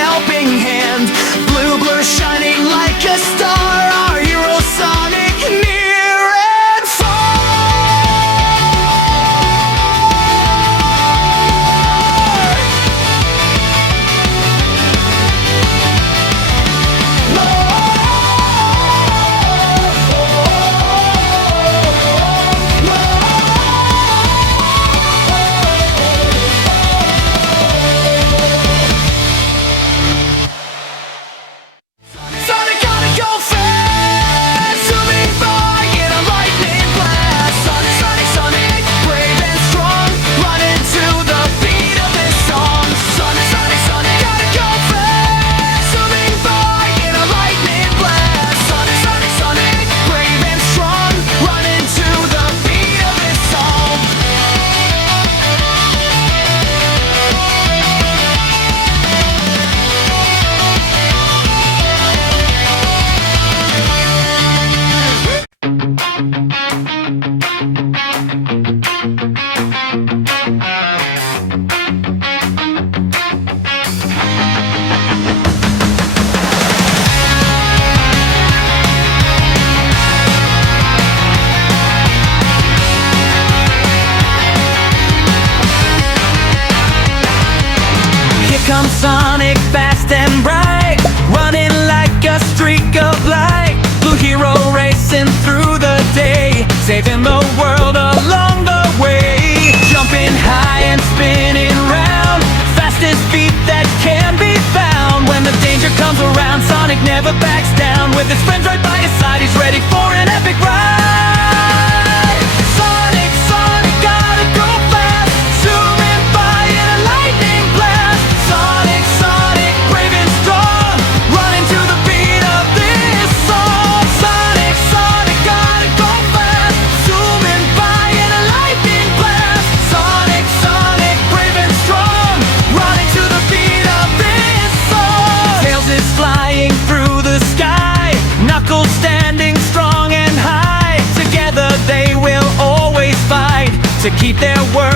helping hand. Blue, blue, shining like a star, our hero Sonic, near and far. Sonic gotta go fast, zooming by in a lightning blast. Sonic, Sonic, Sonic, brave and strong, running to the beat of this song. Sonic, Sonic, Sonic, gotta go fast, zooming by in a lightning blast. Sonic, Sonic, Sonic, brave and strong, running to the beat of this song. Here comes Sonic, fast and bright, running like a streak of light. Blue hero racing through the day, saving the world along the way. Jumping high and spinning round, fastest feet that can be found. When the danger comes around, Sonic never backs down. With his friends right by his side, he's ready for an epic ride. Sonic, Sonic, gotta go fast, zooming by in a lightning blast. Sonic, Sonic, brave and strong, running to the beat of this song. Sonic, Sonic, gotta go fast, zooming by in a lightning blast. Sonic, Sonic, brave and strong, running to the beat of this song. Tails is flying through the sky, Knuckles standing strong and high. Together they will always fight to keep their word